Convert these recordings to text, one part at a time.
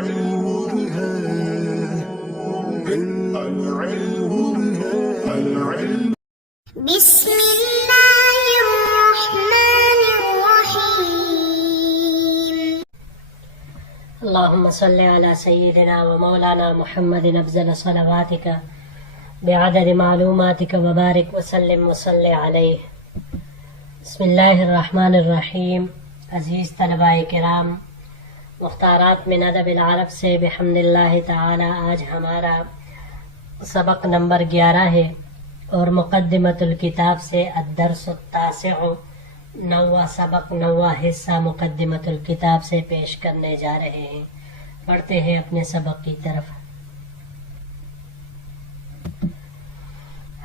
بسم الله الرحمن الرحيم. اللهم صل على سيدنا ومولانا محمد أفضل صلواتك بعدد معلوماتك وبارك وسلم وصل عليه. بسم اللہ الرحمن الرحیم. عزیز طلباء کرام، مختارات من ادب العرب سے بحمد اللہ تعالی آج ہمارا سبق نمبر 11 ہے اور مقدمۃ الکتاب سے الدرس التاسع، 9واں سبق، 9واں حصہ مقدمۃ الکتاب سے پیش کرنے جا رہے ہیں. پڑھتے ہیں اپنے سبق کی طرف.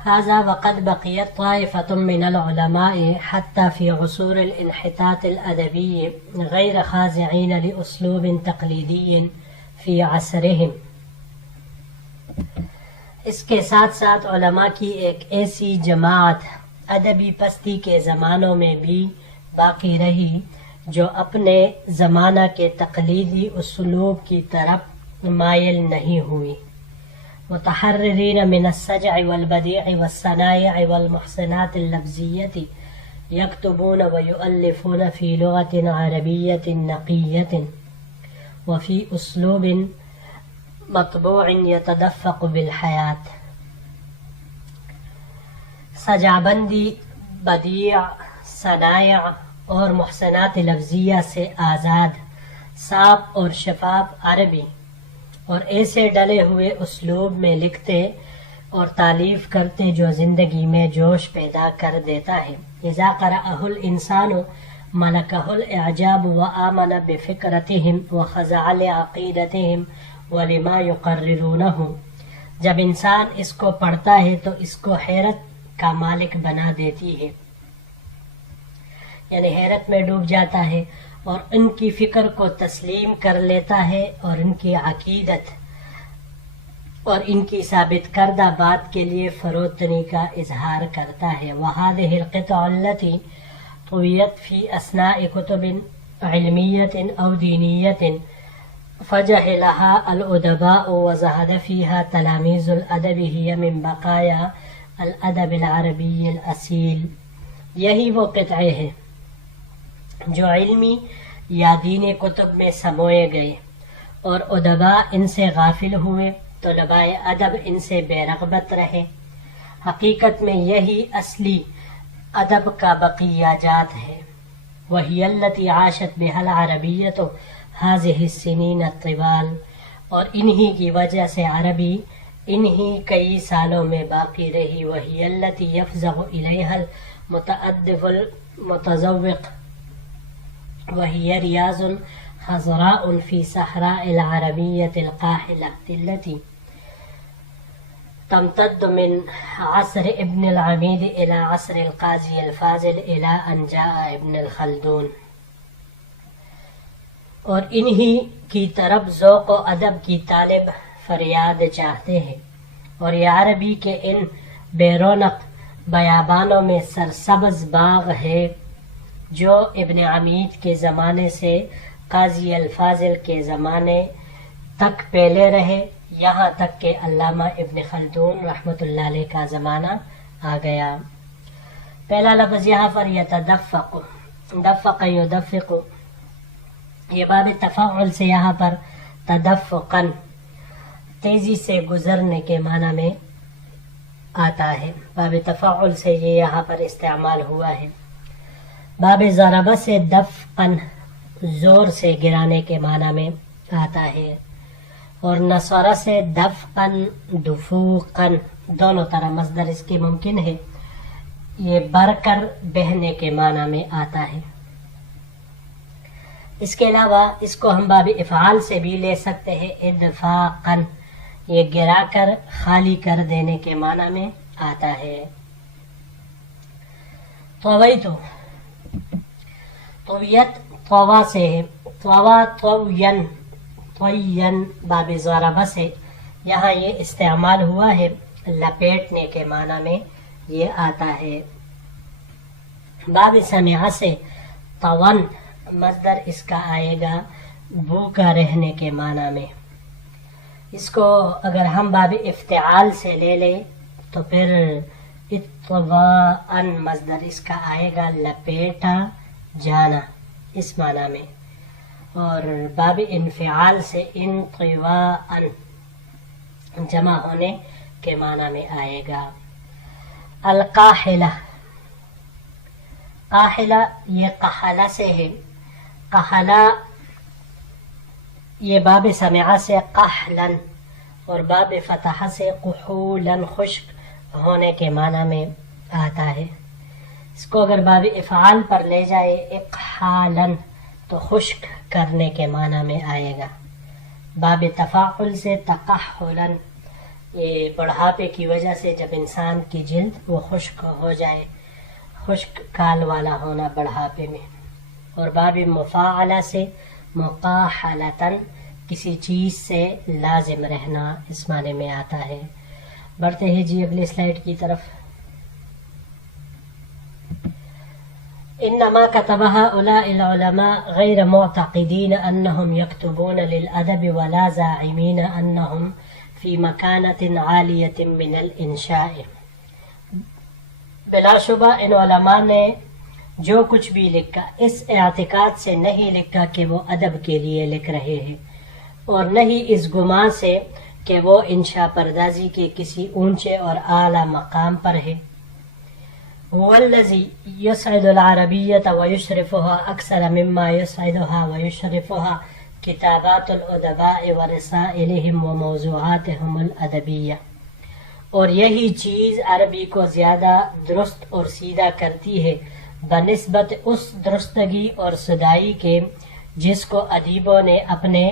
هذا وقد بقيت طائفة من العلماء حتى في عصور الانحطاط الأدبي غير خاضعين لأسلوب تقليدي في عصرهم. اس کے ساتھ ساتھ علماء کی ایک ایسی جماعت ادبی پستی کے زمانوں میں بھی باقی رہی جو اپنے زمانہ کے تقلیدی اسلوب کی طرف مائل نہیں ہوئی. متحررین من السجع والبدیع والصنائع والمحسنات اللفظیة یکتبون ویؤلفون فی لغة عربیة نقیة وفی اسلوب مطبوع یتدفق بالحیات. سجعبندی، بدیع، صنائع اور محسنات لفظیہ سے آزاد، صاف اور شفاف عربی اور ایسے ڈلے ہوئے اسلوب میں لکھتے اور تالیف کرتے جو زندگی میں جوش پیدا کر دیتا ہے. اذا قرأہ الانسان ملکہ الاعجاب وآمن بفکرتہم وخضع لعقیدتہم ولما یقررونہ. جب انسان اس کو پڑھتا ہے تو اس کو حیرت کا مالک بنا دیتی ہے، یعنی حیرت میں ڈوب جاتا ہے اور ان کی فکر کو تسلیم کر لیتا ہے اور ان کی عقیدت اور ان کی ثابت کردہ بات کے لیے فروتنی کا اظہار کرتا ہے. وهذه القطع التي طویت فی اثناء کتب علمیت او دینیت فجہلها الادباء وزہد فیها تلاميذ الادب هي من بقایا الادب العربی الاصیل. یہی وہ قطعے ہیں جو علمی یا دینی کتب میں سموئے گئے اور ادباء ان سے غافل ہوئے، طلباء ادب ان سے بے رغبت رہے. حقیقت میں یہی اصلی ادب کا بقیہ جات ہے. وہی التی عاشت بها العربیۃ هذه السنین الطوال. اور انہی کی وجہ سے عربی انہی کئی سالوں میں باقی رہی. وہی التی یفزع الیہا المتأدب المتذوق وهي رياض خضراء في صحراء العربية القاحلة التي تمتد من عصر ابن العميد إلى عصر القاضي الفاضل إلى أن جاء ابن الخلدون. اور انہی کی طرف ذوق و ادب کی طالب فریاد چاہتے ہیں اور یہ عربی کے ان بے رونق بیابانوں میں سرسبز باغ ہے جو ابن عمید کے زمانے سے قاضی الفاضل کے زمانے تک پھیلے رہے، یہاں تک کہ علامہ ابن خلدون رحمۃ اللہ علیہ کا زمانہ آ گیا. پہلا لفظ یہاں پر یتدفق، دفق یدفق، یہ باب تفاعل سے یہاں پر تدفقا، تیزی سے گزرنے کے معنی میں آتا ہے. باب تفاعل سے یہ یہاں پر استعمال ہوا ہے. باب ضربہ سے دفقاً، زور سے گرانے کے معنی میں آتا ہے. اور نصرہ سے دفقاً دفوقاً، دونوں طرح مصدر اس کے ممکن ہے. یہ بر کر بہنے کے معنی میں آتا ہے. اس کے علاوہ اس کو ہم باب افعال سے بھی لے سکتے ہیں. ادفاقاً، یہ گرا کر خالی کر دینے کے معنی میں آتا ہے. طویت، طویت طوا سے ہے. طوا طوین، طوین باب ضربہ سے یہاں یہ استعمال ہوا ہے، لپیٹنے کے معنی میں یہ آتا ہے. باب سمع سے طون، مصدر اس کا آئے گا بھوکا رہنے کے معنی میں. اس کو اگر ہم باب افتعال سے لے لیں تو پھر اطواءً مصدر اس کا آئے گا لپیٹا جانا اس معنی میں، اور باب انفعال سے انطواءً جمع ہونے کے معنی میں آئے گا. القاحلہ، قاحلہ یہ قحلہ سے ہے. قحلہ یہ باب سمعہ سے قحلاً اور باب فتحہ سے قحولاً خشک ہونے کے معنی میں آتا ہے. اس کو اگر باب افعال پر لے جائے اقحالاً تو خشک کرنے کے معنی میں آئے گا. باب تفاعل سے تقحلاً، یہ بڑھاپے کی وجہ سے جب انسان کی جلد وہ خشک ہو جائے، خشک کال والا ہونا بڑھاپے میں. اور باب مفاعلہ سے مقاحلتاً کسی چیز سے لازم رہنا اس معنی میں آتا ہے. بڑھتے ہیں جی اگلی سلائیڈ کی طرف. انما كتب هؤلاء العلماء غير معتقدين انهم يكتبون للادب ولا زاعمين انهم في مكانة عالية من الانشاء. بلا شبہ ان علماء نے جو کچھ بھی لکھا اس اعتقاد سے نہیں لکھا کہ وہ ادب کے لیے لکھ رہے ہیں، اور نہیں اس گمان سے کہ وہ انشاء پردازی کے کسی اونچے اور اعلیٰ مقام پر ہے. هو الذي يسعد العربية ويشرفها أكثر مما يسعدها ويشرفها كتابات الأدباء ورسائلهم وموضوعاتهم الأدبية. اور یہی چیز عربی کو زیادہ درست اور سیدھا کرتی ہے بنسبت اس درستگی اور سدائی کے جس کو ادیبوں نے اپنے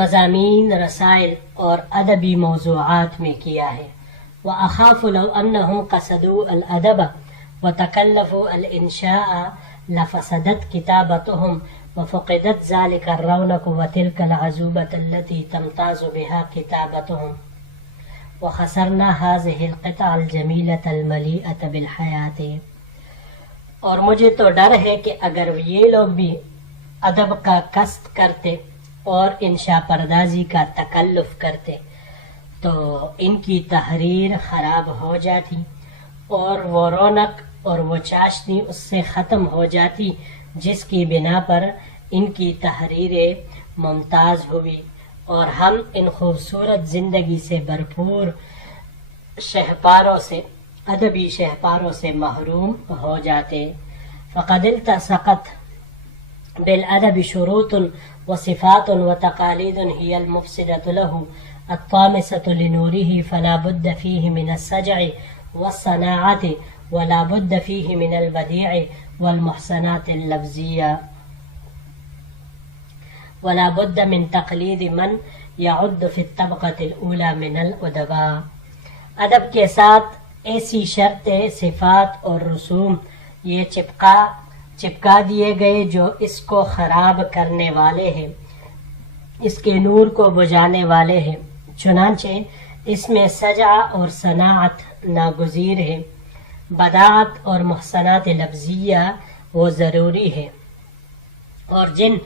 مضامین، رسائل اور ادبی موضوعات میں کیا ہے. وأخاف لو أنهم قصدوا الأدب وتكلفوا الإنشاء لفسدت كتابتهم وفقدت ذلك الرونق وتلك العذوبة التي تمتاز بها كتابتهم وخسرنا هذه القطع الجميلة المليئة بالحياة. اور مجھے تو ڈر ہے کہ اگر یہ لوگ بھی ادب کا قصد کرتے اور انشاء پردازی کا تکلف کرتے تو ان کی تحریر خراب ہو جاتی اور وہ رونق اور وہ چاشنی اس سے ختم ہو جاتی جس کی بنا پر ان کی تحریریں ممتاز ہوئی، اور ہم ان خوبصورت زندگی سے بھرپور شہپاروں سے، ادبی شہپاروں سے محروم ہو جاتے. فقد التصقت بالادب شروط وصفات وتقاليد هي المفسدة له الطامسة لنوره، فلا بد فيه من السجع والصناعة ولا بد فيه من البديع والمحسنات اللفظية ولا بد من تقليد من يعد في الطبقة الأولى من الأدباء. ادب کے ساتھ ایسی شرطیں، صفات اور رسوم یہ چپکا دیے گئے جو اس کو خراب کرنے والے ہیں، اس کے نور کو بجھانے والے ہیں. چنانچہ اس میں سجع اور صناعت ناگزیر ہے، بداعت اور محسنات لفظیہ وہ ضروری ہے، اور جن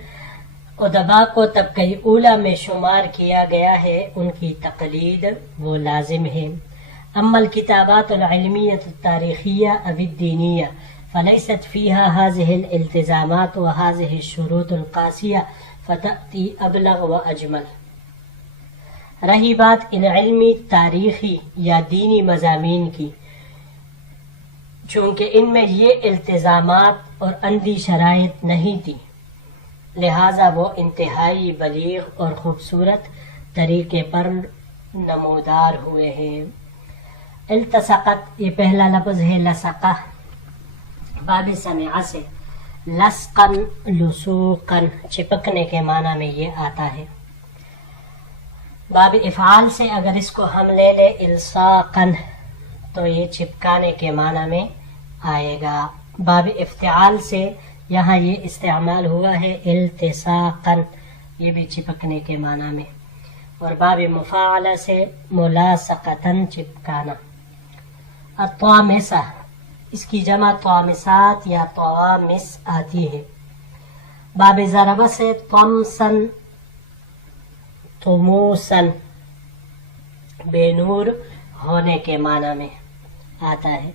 ادباء کو طبقہ اولا میں شمار کیا گیا ہے ان کی تقلید وہ لازم ہے. اما الكتابات العلمیة التاریخیة او الدینیة فليست فيها هذه الالتزامات وهذه الشروط القاسية فتأتي ابلغ واجمل. رہی بات ان علمی، تاریخی یا دینی مضامین کی، چونکہ ان میں یہ التزامات اور اندھی شرائط نہیں تھی لہذا وہ انتہائی بلیغ اور خوبصورت طریقے پر نمودار ہوئے ہیں. التصقت یہ پہلا لفظ ہے لصقہ، باب سمعہ سے لصقاً لصوقاً چپکنے کے معنی میں یہ آتا ہے. باب افعال سے اگر اس کو ہم لے لیں الصاقاً تو یہ چپکانے کے معنی میں آئے گا. باب افتعال سے یہاں یہ استعمال ہوا ہے التصاقاً، یہ بھی چپکنے کے معنی میں. اور باب مفاعلہ سے ملاصقتاً چپکانا. الطامسہ اس کی جمع طامسات یا طوامس آتی ہے. باب ضربہ سے طمسن طموسن بے نور ہونے کے معنی میں آتا ہے.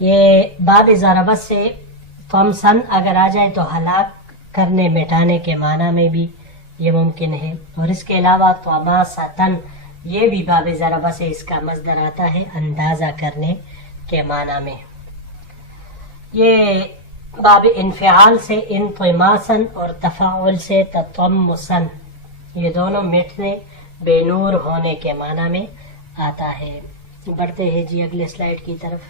یہ باب ضربہ سے طمسن اگر آ جائے تو ہلاک کرنے مٹانے کے معنی میں بھی یہ ممکن ہے. اور اس کے علاوہ طماسن یہ بھی باب ضربہ سے اس کا مصدر آتا ہے اندازہ کرنے کے معنی میں. یہ باب انفعال سے انطماسن اور تفاعل سے تطمسن یہ دونوں مٹنے بے نور ہونے کے معنی میں آتا ہے. بڑھتے ہیں جی اگلے سلائیڈ کی طرف.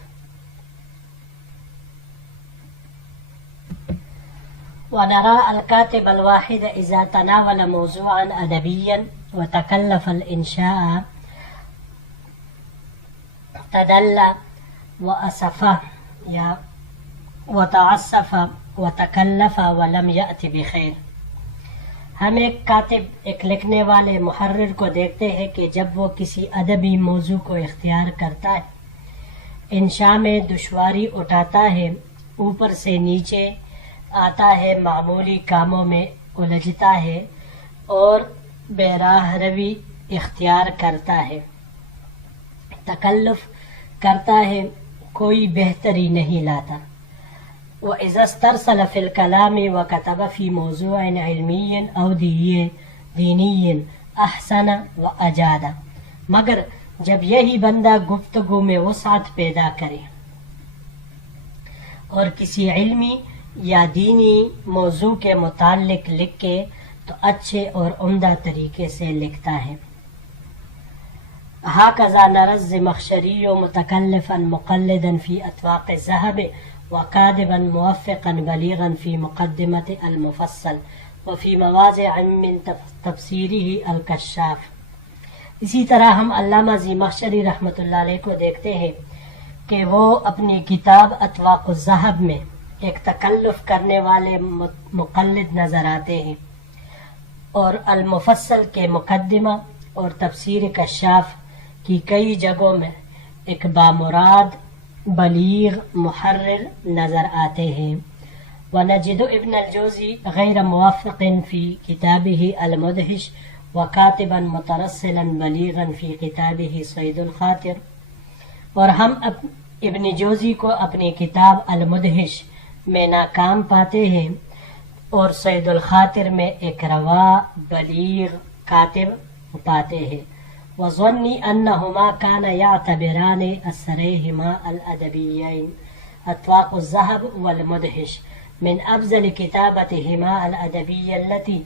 ونرى الكاتب الواحد إذا تناول موضوعا أدبيا وتكلف الإنشاء تدل وأسف وتعسف وتكلف ولم يأت بخير. ہم ایک کاتب ایک لکھنے والے محرر کو دیکھتے ہیں کہ جب وہ کسی ادبی موضوع کو اختیار کرتا ہے، انشاء میں دشواری اٹھاتا ہے، اوپر سے نیچے آتا ہے، معمولی کاموں میں الجھتا ہے اور بے راہ روی اختیار کرتا ہے، تکلف کرتا ہے، کوئی بہتری نہیں لاتا. وَإِذَا اسْتَرْسَلَ فِي الْكَلَامِ وَكَتَبَ فِي مَوْضُوعٍ عِلْمِيٍّ أَوْ دِینِيٍّ أَحْسَنَ وَأَجَادَ. مگر جب یہی بندہ گفتگو میں وسعت پیدا کرے اور کسی علمی یا دینی موضوع کے متعلق لکھے تو اچھے اور عمدہ طریقے سے لکھتا ہے. هكذا نرى الزمخشري متكلفا مقلدا في أطواق الذهب وكاذبا موفقا بليغا في مقدمة المفصل وفي مواضع من تفسيره الكشاف. اسی طرح ہم علامہ زمخشری رحمۃ اللہ علیہ کو دیکھتے ہیں کہ وہ اپنی کتاب اطواق الذهب میں ایک تکلف کرنے والے مقلد نظر آتے ہیں، اور المفصل کے مقدمہ اور تفسیر کشاف کی کئی جگہوں میں ایک بامراد بلیغ محرر نظر آتے ہیں. ونجد ابن الجوزی غیر موفق فی کتابہ المدہش وکاتبا مترسلا بلیغا فی کتابہ صید الخاطر. اور ہم ابن جوزی کو اپنی کتاب المدہش میں ناکام پاتے ہیں اور صید الخاطر میں ایک روا بلیغ کاتب پاتے ہیں. وظنی انہما کان یعتبران اثریہما الادبیین اطواق الذہب والمدہش من افضل کتابتہما الادبیہ التي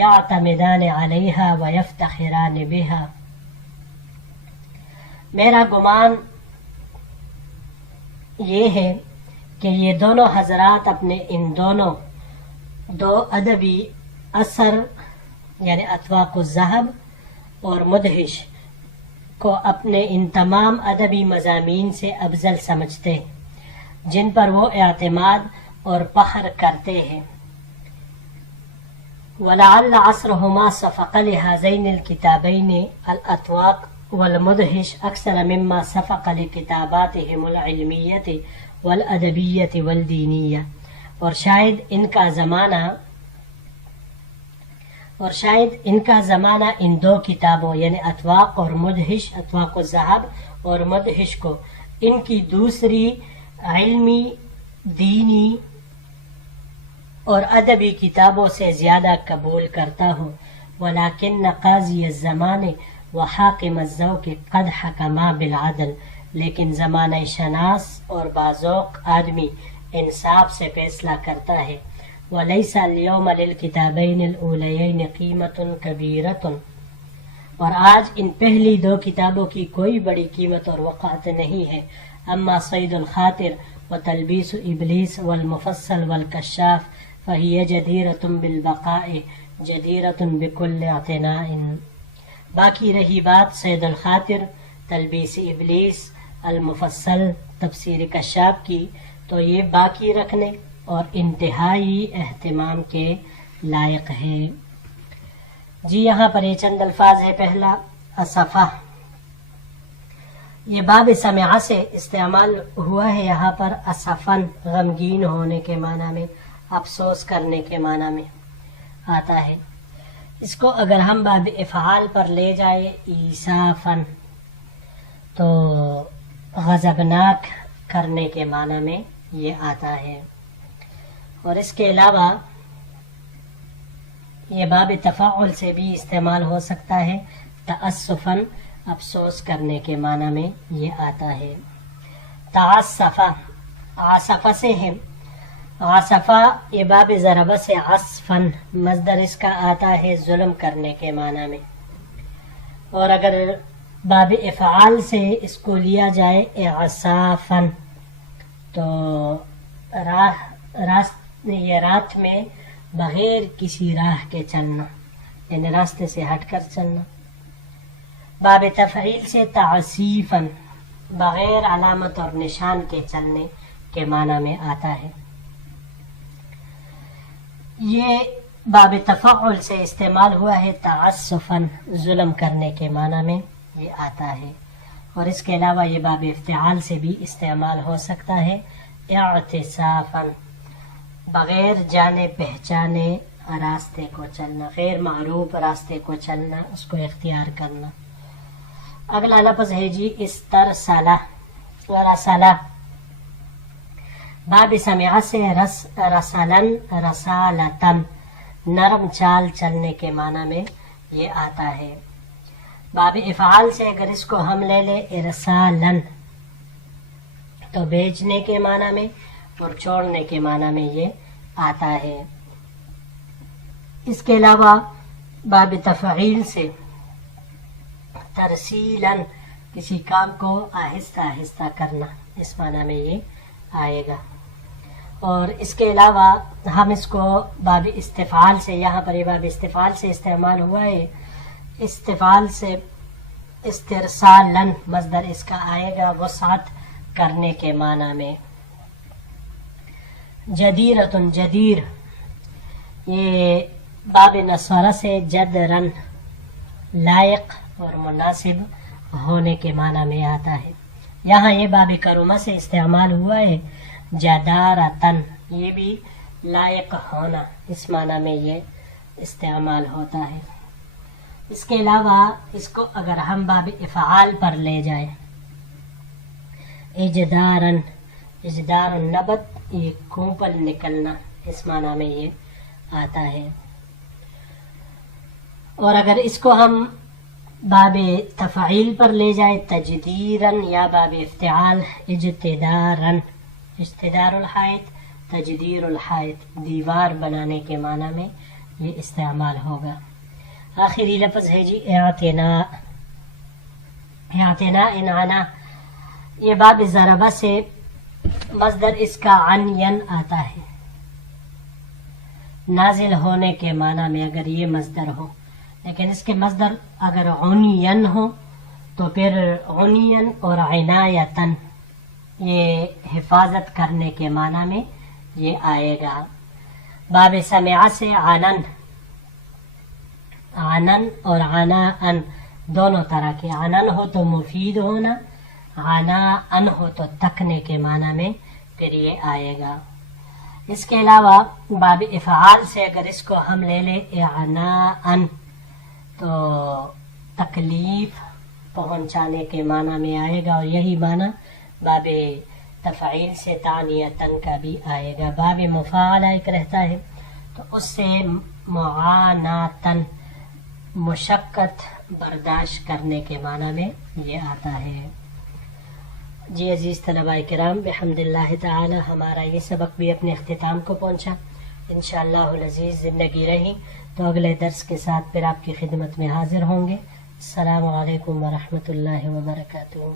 یعتمدان علیہا ویفتخران بها. میرا گمان یہ ہے کہ یہ دونوں حضرات اپنے ان دو ادبی اثر یعنی اطواق الذہب اور مدہش کو اپنے ان تمام ادبی مضامین سے افضل سمجھتے ہیں جن پر وہ اعتماد اور فخر کرتے ہیں. ولعل عصرهما سفق لهذين الكتابين الاطواق والمدہش اکثر مما سفق لکتاباتهم العلمیة والادبیة والدینیة. اور شاید ان کا زمانہ ان دو کتابوں یعنی اطواق اور مدہش اطواق الذہب اور مدہش کو ان کی دوسری علمی دینی اور ادبی کتابوں سے زیادہ قبول کرتا ہوں. ولیکن قاضی الزمان وحاکم الذوق قد حکما بالعدل. لیکن زمانہ شناس اور باذوق آدمی انصاف سے فیصلہ کرتا ہے. وَلَيْسَ الْيَوْمَ لِلْكِتَابَيْنِ الْأُولَيَيْنِ قِيمَةٌ كَبِيرَةٌ. اور آج ان پہلی دو کتابوں کی کوئی بڑی قیمت اور وقعت نہیں ہے. اما صید الخاطر وتلبیس ابلیس والمفصل والکشاف فہی جدیرۃ بالبقاء جدیرۃ بکل اعتناء. باقی رہی بات صید الخاطر، تلبیس ابلیس، المفصل، تفسیر کشاف کی تو یہ باقی رکھنے اور انتہائی اہتمام کے لائق ہے. جی یہاں پر یہ چند الفاظ ہے. پہلا اسفہ، یہ باب سمعہ سے استعمال ہوا ہے یہاں پر اسفن غمگین ہونے کے معنی میں. افسوس کرنے کے معنی میں آتا ہے. اس کو اگر ہم باب افعال پر لے جائے ایسافن تو غضبناک کرنے کے معنی میں یہ آتا ہے. اور اس کے علاوہ یہ باب تفاعل سے بھی استعمال ہو سکتا ہے. تأسفاً افسوس کرنے کے معنی میں یہ آتا ہے. تعصفہ عاصفہ سے ہے. عاصفہ یہ باب ضربہ سے عصفاً مصدر اس کا آتا ہے ظلم کرنے کے معنی میں. اور اگر باب افعال سے اس کو لیا جائے اعصافاً تو یہ رات میں بغیر کسی راہ کے چلنا، یعنی راستے سے ہٹ کر چلنا. باب تفعیل سے تعصیفاً بغیر علامت اور نشان کے چلنے کے معنی میں آتا ہے. یہ باب تفعل سے استعمال ہوا ہے تعسفاً ظلم کرنے کے معنی میں یہ آتا ہے. اور اس کے علاوہ یہ باب افتعال سے بھی استعمال ہو سکتا ہے اعتصافاً بغیر جانے پہچانے راستے کو چلنا، غیر معروف راستے کو چلنا، اس کو اختیار کرنا. اگلا لفظ ہے جی استرسلہ. رسلہ باب سمعہ سے رسلن رسالتن نرم چال چلنے کے معنی میں یہ آتا ہے. باب افعال سے اگر اس کو ہم لے لیں ارسالن تو بیچنے کے معنی میں اور چھوڑنے کے معنی میں یہ آتا ہے. اس کے علاوہ باب تفعیل سے ترسیلاً کسی کام کو آہستہ آہستہ کرنا، اس معنی میں یہ آئے گا. اور اس کے علاوہ ہم اس کو باب استفعال سے، یہاں پر یہ باب استفعال سے استعمال ہوا ہے. استفعال سے استرسالاً مصدر اس کا آئے گا وسعت کرنے کے معنی میں. جدیرتن جدیر یہ باب نصرہ سے جدرن لائق اور مناسب ہونے کے معنی میں آتا ہے. یہاں یہ باب کرمہ سے استعمال ہوا ہے جدارتن، یہ بھی لائق ہونا، اس معنی میں یہ استعمال ہوتا ہے. اس کے علاوہ اس کو اگر ہم باب افعال پر لے جائیں اجدارن، اجدار النبت یہ کونپل نکلنا، اس معنی میں یہ آتا ہے. اور اگر اس کو ہم باب تفعیل پر لے جائے تجدیرن یا باب افتعال اجتدارن، اجتدار الحائط تجدیر الحائط دیوار بنانے کے معنی میں یہ استعمال ہوگا. آخری لفظ ہے جی اعتناء. اعتناء انعنا یہ باب ضربہ سے مصدر اس کا عنین آتا ہے، نازل ہونے کے معنی میں اگر یہ مصدر ہو. لیکن اس کے مصدر اگر عنین ہو تو پھر عنین اور عنایتن یہ حفاظت کرنے کے معنی میں یہ آئے گا. باب سمعہ سے عنن، عنن اور عناءن دونوں طرح کے. عنن ہو تو مفید ہونا، عناءن ہو تو تکنے کے معنی میں پھر یہ آئے گا. اس کے علاوہ باب افعال سے اگر اس کو ہم لے لیں اعناءن تو تکلیف پہنچانے کے معنی میں آئے گا، اور یہی معنی باب تفعیل سے تعنیتن کا بھی آئے گا. باب مفاعلہ ایک رہتا ہے تو اس سے معاناتن مشقت برداشت کرنے کے معنی میں یہ آتا ہے. جی عزیز طلباء کرام، بحمد اللہ تعالی ہمارا یہ سبق بھی اپنے اختتام کو پہنچا. انشاءاللہ العزیز زندگی رہی تو اگلے درس کے ساتھ پھر آپ کی خدمت میں حاضر ہوں گے. السلام علیکم ورحمۃ اللہ وبرکاتہ.